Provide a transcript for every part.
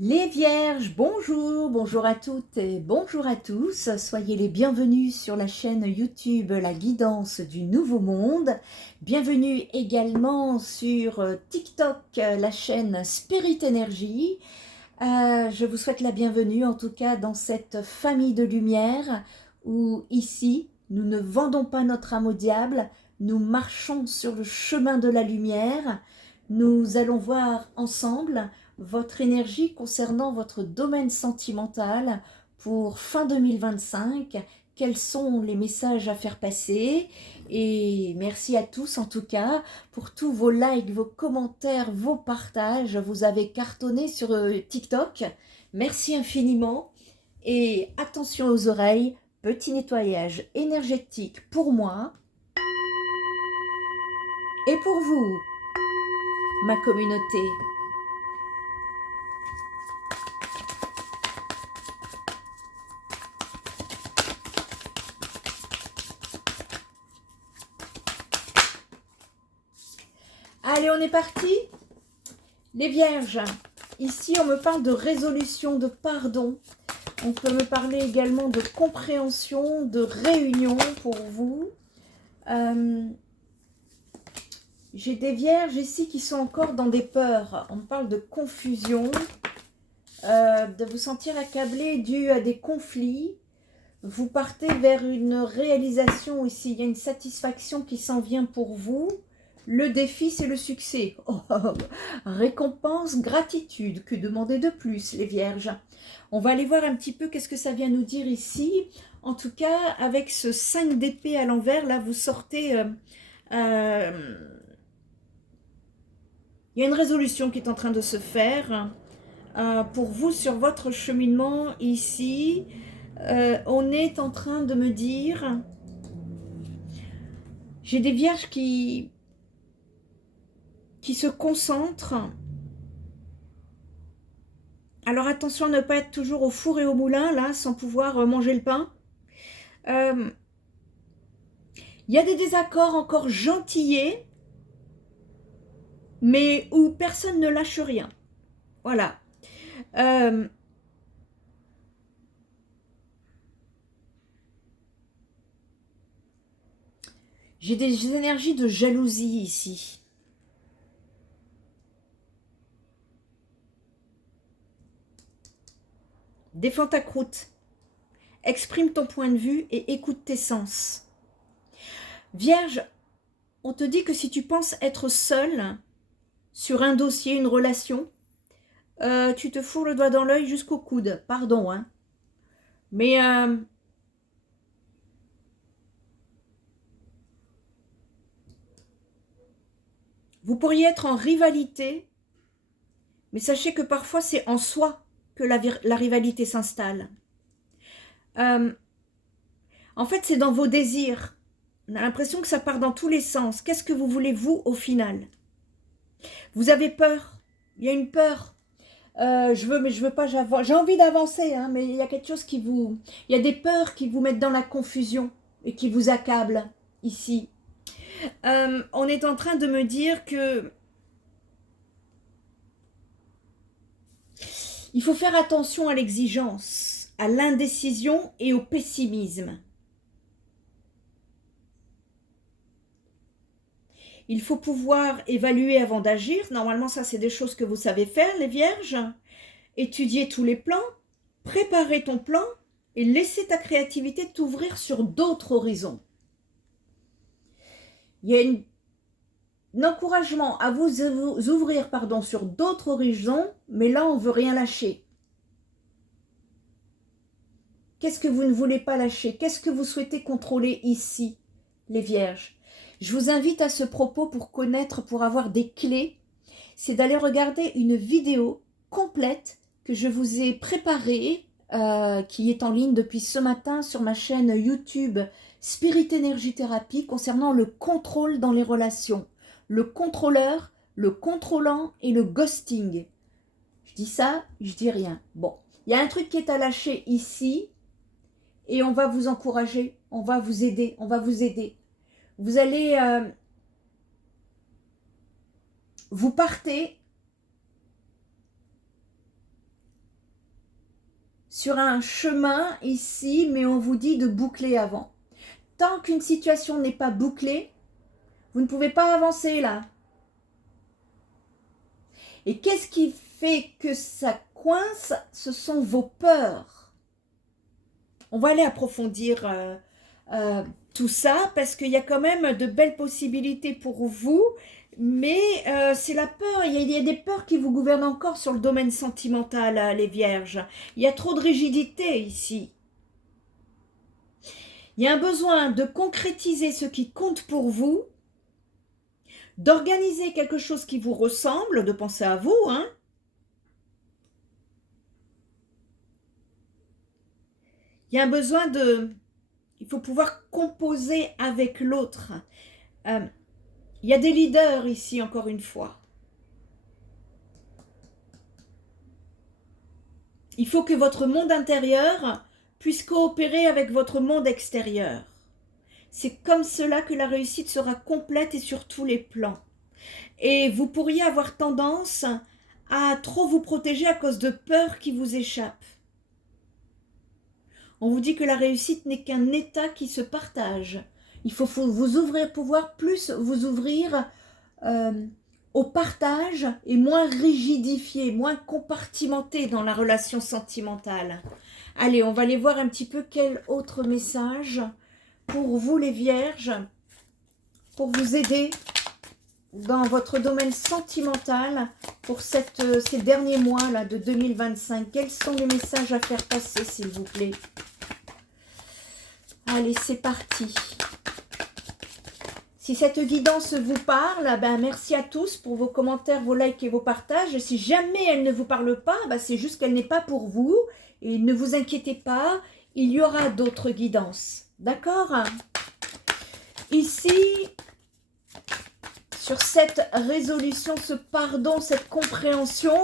Les Vierges, bonjour, bonjour à toutes et bonjour à tous. Soyez les bienvenus sur la chaîne YouTube La Guidance du Nouveau Monde. Bienvenue également sur TikTok, la chaîne Spirit Energy. Je vous souhaite la bienvenue en tout cas dans cette famille de lumière où ici, nous ne vendons pas notre âme au diable, nous marchons sur le chemin de la lumière. Nous allons voir ensemble votre énergie concernant votre domaine sentimental pour fin 2025. Quels sont les messages à faire passer? Et merci à tous en tout cas pour tous vos likes, vos commentaires, vos partages. Vous avez cartonné sur TikTok. Merci infiniment. Et attention aux oreilles, petit nettoyage énergétique pour moi et pour vous, ma communauté. Allez, on est parti. Les Vierges, ici on me parle de résolution, de pardon. On peut me parler également de compréhension, de réunion pour vous. J'ai des Vierges ici qui sont encore dans des peurs. On me parle de confusion, de vous sentir accablé dû à des conflits. Vous partez vers une réalisation ici. Il y a une satisfaction qui s'en vient pour vous. Le défi, c'est le succès. Oh, récompense, gratitude. Que demander de plus, les Vierges? On va aller voir un petit peu qu'est-ce que ça vient nous dire ici. En tout cas, avec ce 5 d'épée à l'envers, là, vous sortez... il y a une résolution qui est en train de se faire pour vous sur votre cheminement ici. On est en train de me dire... J'ai des Vierges qui se concentrent. Alors attention à ne pas être toujours au four et au moulin, là, sans pouvoir manger le pain. Il y a des désaccords encore gentillés, mais où personne ne lâche rien. Voilà. J'ai des énergies de jalousie ici. Défends ta croûte. Exprime ton point de vue et écoute tes sens. Vierge, on te dit que si tu penses être seule sur un dossier, une relation, tu te fourres le doigt dans l'œil jusqu'au coude. Pardon, hein. Mais vous pourriez être en rivalité, mais sachez que parfois c'est en soi que la rivalité s'installe. En fait, c'est dans vos désirs. On a l'impression que ça part dans tous les sens. Qu'est-ce que vous voulez, vous, au final? Vous avez peur. Il y a une peur. Je veux, mais je veux pas. J'ai envie d'avancer, hein, mais il y a quelque chose qui vous... Il y a des peurs qui vous mettent dans la confusion et qui vous accablent ici. On est en train de me dire que il faut faire attention à l'exigence, à l'indécision et au pessimisme. Il faut pouvoir évaluer avant d'agir. Normalement, ça, c'est des choses que vous savez faire, les Vierges. Étudier tous les plans, préparer ton plan et laisser ta créativité t'ouvrir sur d'autres horizons. Il y a un encouragement à vous ouvrir sur d'autres horizons, mais là, on ne veut rien lâcher. Qu'est-ce que vous ne voulez pas lâcher? Qu'est-ce que vous souhaitez contrôler ici, les Vierges? Je vous invite à ce propos pour connaître, pour avoir des clés, c'est d'aller regarder une vidéo complète que je vous ai préparée, qui est en ligne depuis ce matin sur ma chaîne YouTube Spirit Energy Therapy concernant le contrôle dans les relations. Le contrôleur, le contrôlant et le ghosting. Je dis ça, je dis rien. Bon, il y a un truc qui est à lâcher ici et on va vous encourager, on va vous aider, on va vous aider. Vous allez... vous partez sur un chemin ici, mais on vous dit de boucler avant. Tant qu'une situation n'est pas bouclée, vous ne pouvez pas avancer là. Et qu'est-ce qui fait que ça coince? Ce sont vos peurs. On va aller approfondir tout ça parce qu'il y a quand même de belles possibilités pour vous. Mais c'est la peur, il y a des peurs qui vous gouvernent encore sur le domaine sentimental, les vierges. Il y a trop de rigidité ici. Il y a un besoin de concrétiser ce qui compte pour vous, d'organiser quelque chose qui vous ressemble, de penser à vous, hein. Il y a un besoin de... Il faut pouvoir composer avec l'autre. Il y a des leaders ici, encore une fois. Il faut que votre monde intérieur puisse coopérer avec votre monde extérieur. C'est comme cela que la réussite sera complète et sur tous les plans. Et vous pourriez avoir tendance à trop vous protéger à cause de peurs qui vous échappent. On vous dit que la réussite n'est qu'un état qui se partage. Il faut vous ouvrir, pouvoir plus vous ouvrir au partage et moins rigidifié, moins compartimenté dans la relation sentimentale. Allez, on va aller voir un petit peu quel autre message pour vous les vierges, pour vous aider dans votre domaine sentimental pour ces derniers mois là de 2025. Quels sont les messages à faire passer, s'il vous plaît? Allez, c'est parti. Si cette guidance vous parle, ben merci à tous pour vos commentaires, vos likes et vos partages. Si jamais elle ne vous parle pas, ben c'est juste qu'elle n'est pas pour vous. Et ne vous inquiétez pas, il y aura d'autres guidances. D'accord? Ici, sur cette résolution, ce pardon, cette compréhension,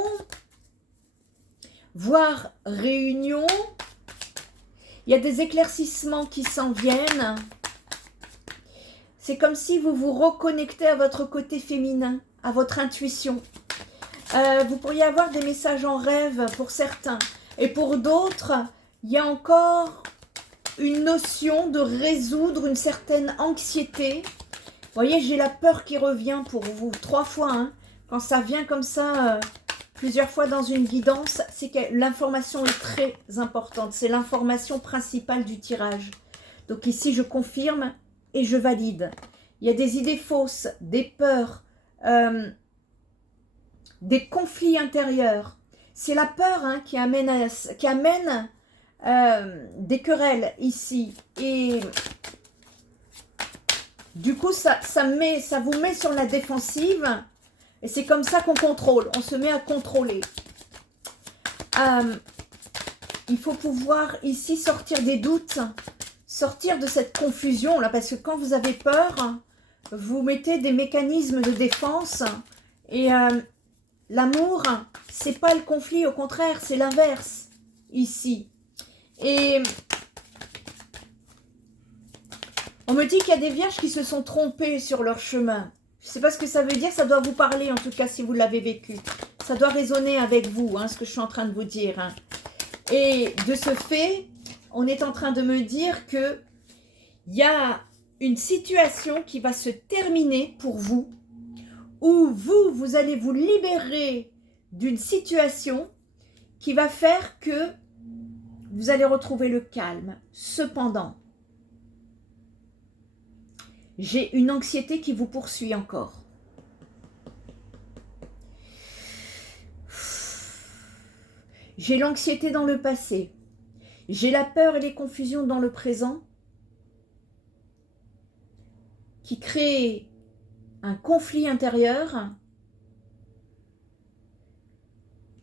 voire réunion, il y a des éclaircissements qui s'en viennent. C'est comme si vous vous reconnectez à votre côté féminin, à votre intuition. Vous pourriez avoir des messages en rêve pour certains. Et pour d'autres, il y a encore une notion de résoudre une certaine anxiété. Vous voyez, j'ai la peur qui revient pour vous 3 fois. Hein. Quand ça vient comme ça, plusieurs fois dans une guidance, c'est que l'information est très importante. C'est l'information principale du tirage. Donc ici, je confirme et je valide. Il y a des idées fausses, des peurs, des conflits intérieurs. C'est la peur hein, qui amène des querelles ici. Et du coup, ça vous met sur la défensive. Et c'est comme ça qu'on contrôle. On se met à contrôler. Il faut pouvoir ici sortir des doutes. Sortir de cette confusion là. Parce que quand vous avez peur, vous mettez des mécanismes de défense. Et l'amour, c'est pas le conflit. Au contraire, c'est l'inverse. Ici. Et on me dit qu'il y a des vierges qui se sont trompées sur leur chemin. Je ne sais pas ce que ça veut dire, ça doit vous parler en tout cas si vous l'avez vécu. Ça doit résonner avec vous, hein, ce que je suis en train de vous dire. Hein. Et de ce fait, on est en train de me dire qu'il y a une situation qui va se terminer pour vous, où vous allez vous libérer d'une situation qui va faire que vous allez retrouver le calme. Cependant, j'ai une anxiété qui vous poursuit encore. J'ai l'anxiété dans le passé. J'ai la peur et les confusions dans le présent qui créent un conflit intérieur.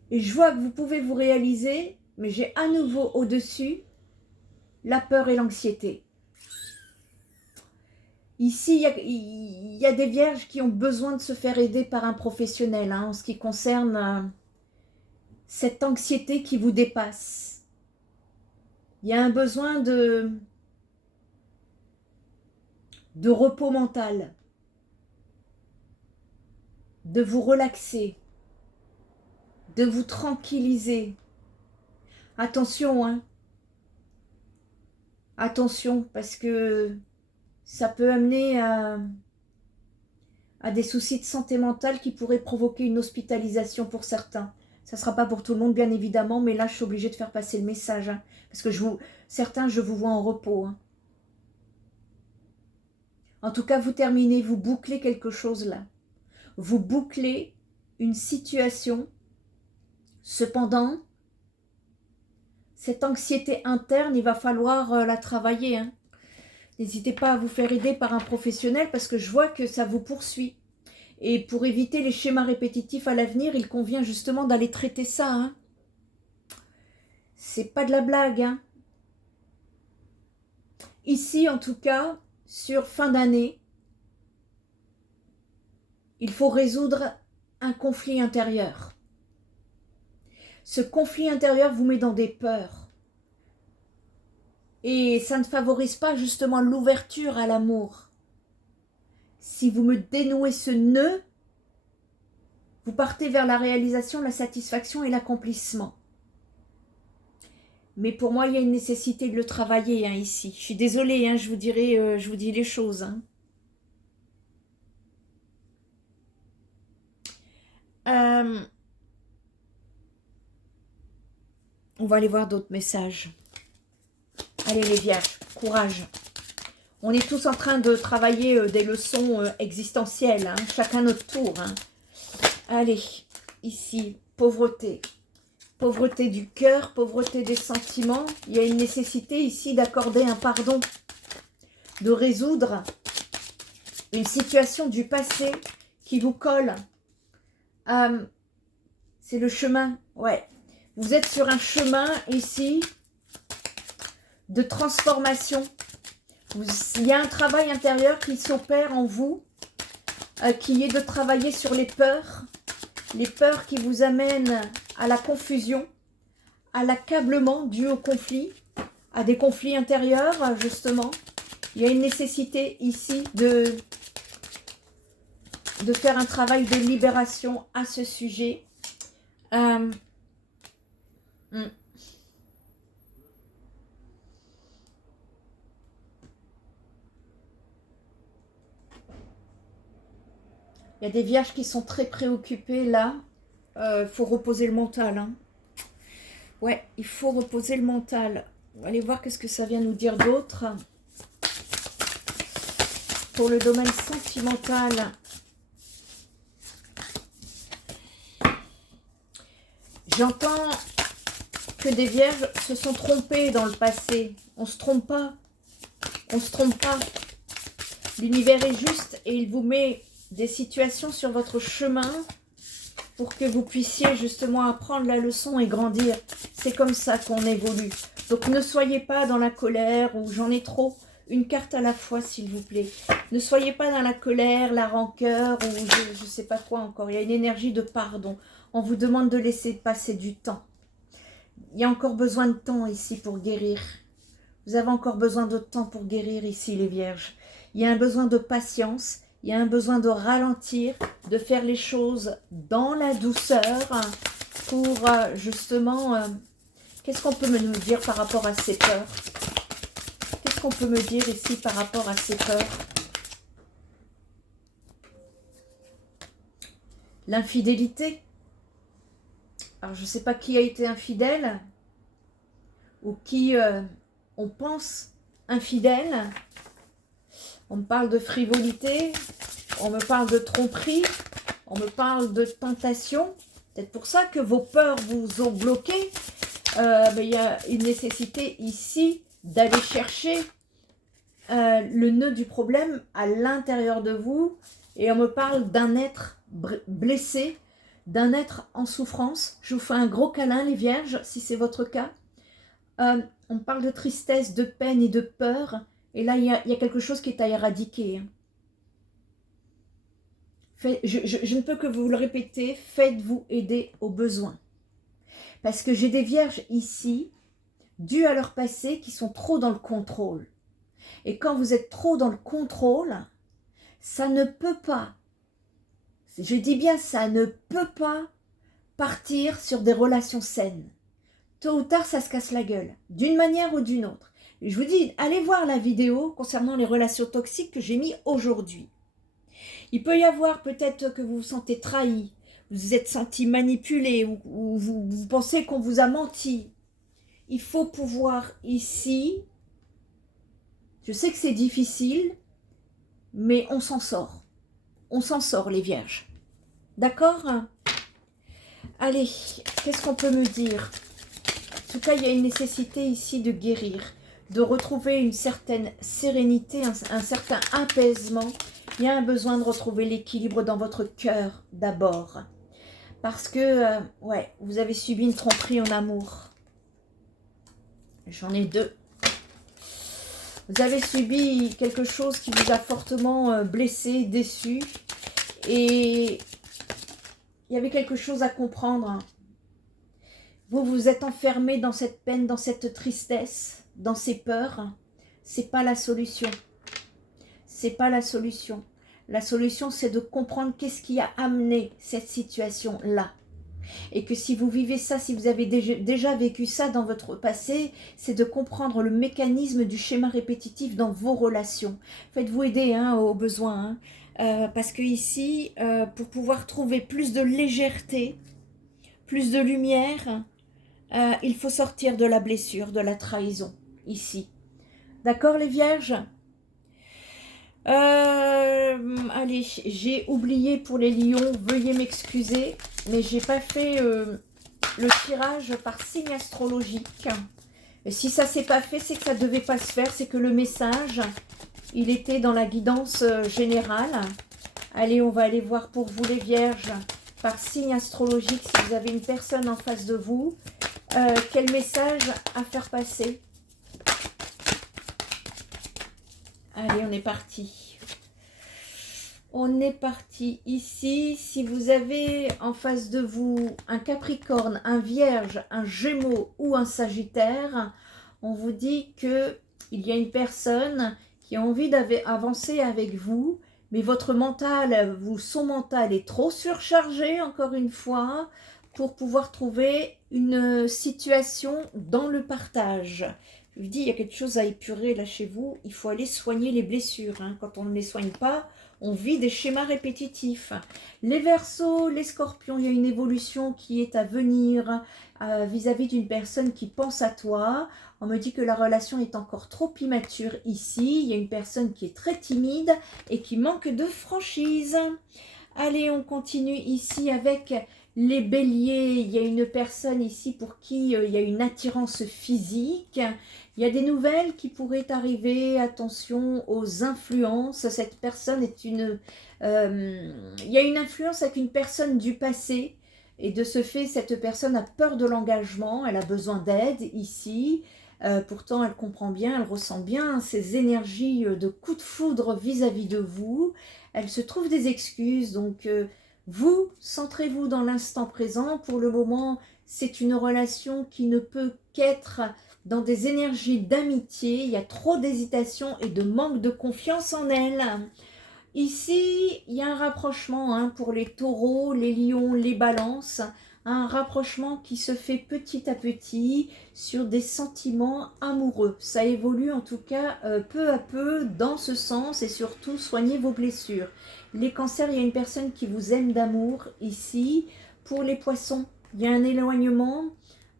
Et je vois que vous pouvez vous réaliser, mais j'ai à nouveau au-dessus la peur et l'anxiété. Ici, il y a des vierges qui ont besoin de se faire aider par un professionnel hein, en ce qui concerne cette anxiété qui vous dépasse. Il y a un besoin de repos mental, de vous relaxer, de vous tranquilliser. Attention, hein. Attention, parce que ça peut amener à des soucis de santé mentale qui pourraient provoquer une hospitalisation pour certains. Ça ne sera pas pour tout le monde, bien évidemment, mais là, je suis obligée de faire passer le message. Hein, parce que certains, je vous vois en repos. Hein. En tout cas, vous terminez, vous bouclez quelque chose là. Vous bouclez une situation. Cependant, cette anxiété interne, il va falloir la travailler. Hein. N'hésitez pas à vous faire aider par un professionnel parce que je vois que ça vous poursuit. Et pour éviter les schémas répétitifs à l'avenir, il convient justement d'aller traiter ça. Hein. C'est pas de la blague. Hein. Ici, en tout cas, sur fin d'année, il faut résoudre un conflit intérieur. Ce conflit intérieur vous met dans des peurs. Et ça ne favorise pas justement l'ouverture à l'amour. Si vous me dénouez ce nœud, vous partez vers la réalisation, la satisfaction et l'accomplissement. Mais pour moi, il y a une nécessité de le travailler hein, ici. Je suis désolée, hein, je vous dis les choses. Hein. On va aller voir d'autres messages. Allez les vierges, courage. On est tous en train de travailler des leçons existentielles, hein, chacun notre tour. Hein. Allez, ici, pauvreté. Pauvreté du cœur, pauvreté des sentiments. Il y a une nécessité ici d'accorder un pardon, de résoudre une situation du passé qui vous colle. C'est le chemin, ouais. Vous êtes sur un chemin ici de transformation. Il y a un travail intérieur qui s'opère en vous, qui est de travailler sur les peurs qui vous amènent à la confusion, à l'accablement dû au conflit, à des conflits intérieurs, justement. Il y a une nécessité ici de faire un travail de libération à ce sujet. Il y a des vierges qui sont très préoccupées là. Faut reposer le mental. Hein. Ouais, il faut reposer le mental. On va aller voir qu'est-ce que ça vient nous dire d'autre. Pour le domaine sentimental. J'entends que des vierges se sont trompées dans le passé. On ne se trompe pas. On ne se trompe pas. L'univers est juste et il vous met des situations sur votre chemin pour que vous puissiez justement apprendre la leçon et grandir. C'est comme ça qu'on évolue. Donc ne soyez pas dans la colère ou j'en ai trop. Une carte à la fois, s'il vous plaît. Ne soyez pas dans la colère, la rancœur ou je ne sais pas quoi encore. Il y a une énergie de pardon. On vous demande de laisser passer du temps. Il y a encore besoin de temps ici pour guérir. Vous avez encore besoin de temps pour guérir ici, les vierges. Il y a un besoin de patience. Il y a un besoin de ralentir, de faire les choses dans la douceur pour justement... Qu'est-ce qu'on peut me dire par rapport à ces peurs? Qu'est-ce qu'on peut me dire ici par rapport à ces peurs? L'infidélité. Alors, je ne sais pas qui a été infidèle ou qui on pense infidèle. On me parle de frivolité, on me parle de tromperie, on me parle de tentation. Peut-être pour ça que vos peurs vous ont bloqué. Mais il y a une nécessité ici d'aller chercher le nœud du problème à l'intérieur de vous. Et on me parle d'un être blessé, d'un être en souffrance. Je vous fais un gros câlin, les vierges, si c'est votre cas. On me parle de tristesse, de peine et de peur. Et là, il y a quelque chose qui est à éradiquer. Je ne peux que vous le répéter, faites-vous aider aux besoins. Parce que j'ai des vierges ici, dues à leur passé, qui sont trop dans le contrôle. Et quand vous êtes trop dans le contrôle, ça ne peut pas, je dis bien ça ne peut pas partir sur des relations saines. tôt ou tard, ça se casse la gueule, d'une manière ou d'une autre. Et je vous dis, allez voir la vidéo concernant les relations toxiques que j'ai mis aujourd'hui. Il peut y avoir peut-être que vous vous sentez trahi, vous vous êtes senti manipulé ou vous pensez qu'on vous a menti. Il faut pouvoir ici, je sais que c'est difficile, mais on s'en sort. On s'en sort les vierges. D'accord? Allez, qu'est-ce qu'on peut me dire? En tout cas, il y a une nécessité ici de guérir, de retrouver une certaine sérénité, un certain apaisement. Il y a un besoin de retrouver l'équilibre dans votre cœur d'abord. Parce que, ouais, vous avez subi une tromperie en amour. J'en ai deux. Vous avez subi quelque chose qui vous a fortement blessé, déçu. Et il y avait quelque chose à comprendre. Vous vous êtes enfermé dans cette peine, dans cette tristesse, dans ces peurs. C'est pas la solution. C'est pas la solution. La solution, c'est de comprendre qu'est-ce qui a amené cette situation-là. Et que si vous vivez ça, si vous avez déjà vécu ça dans votre passé, c'est de comprendre le mécanisme du schéma répétitif dans vos relations. Faites-vous aider aux besoins. Parce que ici, pour pouvoir trouver plus de légèreté, plus de lumière, il faut sortir de la blessure, de la trahison, ici. D'accord les vierges? Allez, j'ai oublié pour les lions, veuillez m'excuser, mais j'ai pas fait le tirage par signe astrologique. Et si ça s'est pas fait, c'est que ça devait pas se faire, c'est que le message, il était dans la guidance générale. Allez, on va aller voir pour vous les vierges, par signe astrologique, si vous avez une personne en face de vous, quel message à faire passer. Allez, on est parti. On est parti ici. Si vous avez en face de vous un Capricorne, un Vierge, un Gémeaux ou un Sagittaire, on vous dit qu'il y a une personne qui a envie d'avancer avec vous, mais votre mental, son mental est trop surchargé, encore une fois, pour pouvoir trouver une situation dans le partage. Je vous dis, il y a quelque chose à épurer là chez vous. Il faut aller soigner les blessures. Quand on ne les soigne pas, on vit des schémas répétitifs. Les Verseaux, les Scorpions, il y a une évolution qui est à venir vis-à-vis d'une personne qui pense à toi. On me dit que la relation est encore trop immature ici. Il y a une personne qui est très timide et qui manque de franchise. Allez, on continue ici avec les Béliers. Il y a une personne ici pour qui il y a une attirance physique. Il y a des nouvelles qui pourraient arriver. Attention aux influences. Cette personne est une... il y a une influence avec une personne du passé. Et de ce fait, cette personne a peur de l'engagement. Elle a besoin d'aide ici. Pourtant, elle comprend bien, elle ressent bien ces énergies de coup de foudre vis-à-vis de vous. Elle se trouve des excuses. Donc, vous, centrez-vous dans l'instant présent. Pour le moment, c'est une relation qui ne peut qu'être dans des énergies d'amitié. Il y a trop d'hésitation et de manque de confiance en elle. Ici, il y a un rapprochement pour les taureaux, les lions, les balances. Un rapprochement qui se fait petit à petit sur des sentiments amoureux. Ça évolue en tout cas peu à peu dans ce sens et surtout soignez vos blessures. Les cancers, il y a une personne qui vous aime d'amour ici. Pour les poissons, il y a un éloignement.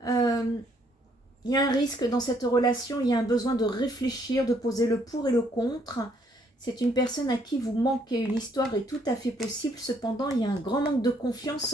Il y a un risque dans cette relation, il y a un besoin de réfléchir, de poser le pour et le contre. C'est une personne à qui vous manquez, une histoire est tout à fait possible. Cependant, il y a un grand manque de confiance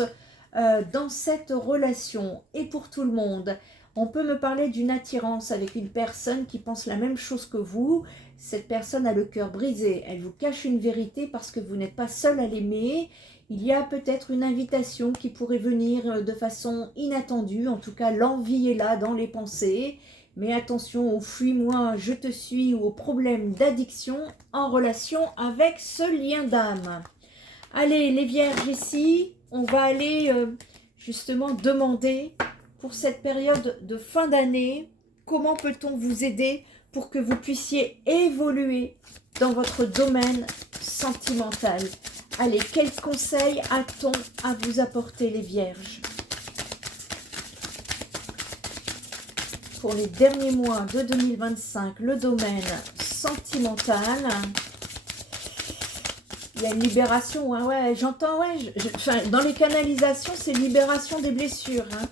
dans cette relation. Et pour tout le monde, on peut me parler d'une attirance avec une personne qui pense la même chose que vous. Cette personne a le cœur brisé, elle vous cache une vérité parce que vous n'êtes pas seul à l'aimer. Il y a peut-être une invitation qui pourrait venir de façon inattendue. En tout cas, l'envie est là dans les pensées. Mais attention au fuis-moi, je te suis ou aux problèmes d'addiction en relation avec ce lien d'âme. Allez, les vierges ici, on va aller justement demander pour cette période de fin d'année, comment peut-on vous aider pour que vous puissiez évoluer dans votre domaine sentimental. Allez, quels conseils a-t-on à vous apporter les vierges? pour les derniers mois de 2025, le domaine sentimental. Il y a une libération, hein, ouais, j'entends, ouais, enfin, dans les canalisations, c'est libération des blessures. Hein.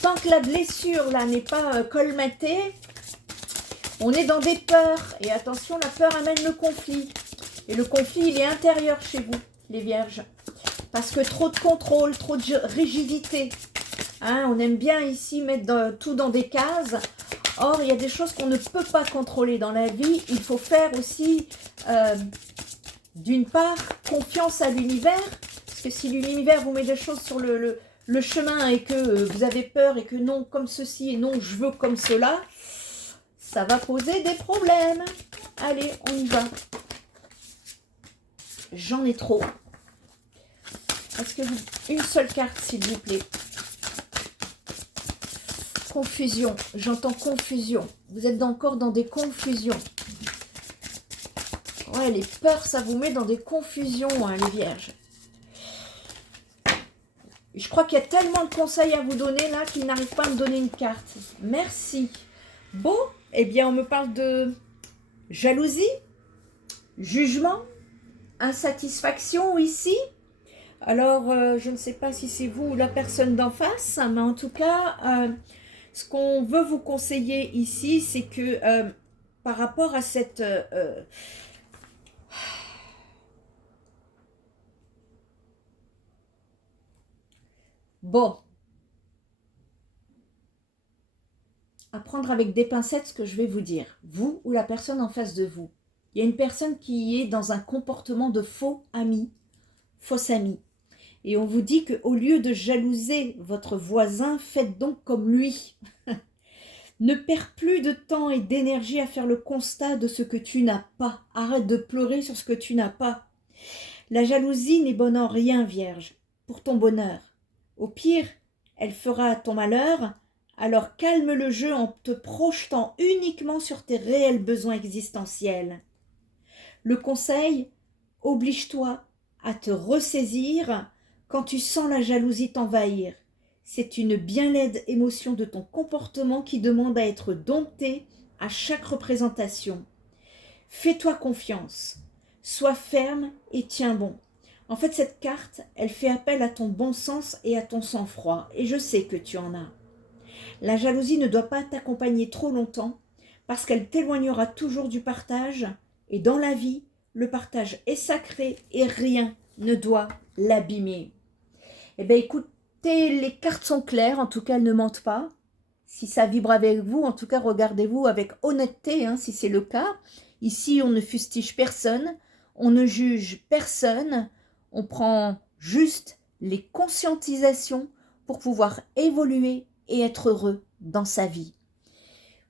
Tant que la blessure, là, n'est pas colmatée, on est dans des peurs. Et attention, la peur amène le conflit. Et le conflit, il est intérieur chez vous, les vierges. Parce que trop de contrôle, trop de rigidité. Hein, on aime bien ici mettre tout dans des cases. Or, il y a des choses qu'on ne peut pas contrôler dans la vie. Il faut faire aussi, d'une part, confiance à l'univers. Parce que si l'univers vous met des choses sur le chemin et que vous avez peur et que non, comme ceci et non, je veux comme cela, ça va poser des problèmes. Allez, on y va. J'en ai trop. Est-ce que une seule carte, s'il vous plaît? Confusion. J'entends confusion. Vous êtes encore dans des confusions. Ouais, les peurs, ça vous met dans des confusions, hein, les vierges. Je crois qu'il y a tellement de conseils à vous donner, là, qu'ils n'arrivent pas à me donner une carte. Merci. Bon, eh bien, on me parle de jalousie, jugement, insatisfaction ici. Alors, je ne sais pas si c'est vous ou la personne d'en face, mais en tout cas, ce qu'on veut vous conseiller ici, c'est que par rapport à cette... Bon, à prendre avec des pincettes ce que je vais vous dire, vous ou la personne en face de vous. Il y a une personne qui est dans un comportement de faux ami, fausse amie. Et on vous dit qu'au lieu de jalouser votre voisin, faites donc comme lui. Ne perds plus de temps et d'énergie à faire le constat de ce que tu n'as pas. Arrête de pleurer sur ce que tu n'as pas. La jalousie n'est bonne en rien, Vierge, pour ton bonheur. Au pire, elle fera ton malheur, alors calme le jeu en te projetant uniquement sur tes réels besoins existentiels. Le conseil, oblige-toi à te ressaisir quand tu sens la jalousie t'envahir. C'est une bien laide émotion de ton comportement qui demande à être domptée à chaque représentation. Fais-toi confiance, sois ferme et tiens bon. En fait, cette carte, elle fait appel à ton bon sens et à ton sang-froid, et je sais que tu en as. La jalousie ne doit pas t'accompagner trop longtemps, parce qu'elle t'éloignera toujours du partage, et dans la vie, le partage est sacré et rien ne doit l'abîmer. Eh bien, écoutez, les cartes sont claires, en tout cas, elles ne mentent pas. Si ça vibre avec vous, en tout cas, regardez-vous avec honnêteté, hein, si c'est le cas. Ici, on ne fustige personne, on ne juge personne, on prend juste les conscientisations pour pouvoir évoluer et être heureux dans sa vie.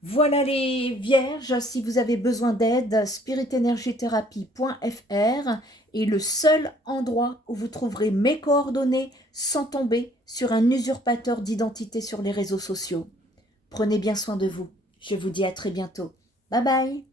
Voilà les vierges, si vous avez besoin d'aide, spiritenergiethérapie.fr est le seul endroit où vous trouverez mes coordonnées sans tomber sur un usurpateur d'identité sur les réseaux sociaux. Prenez bien soin de vous. Je vous dis à très bientôt. Bye bye.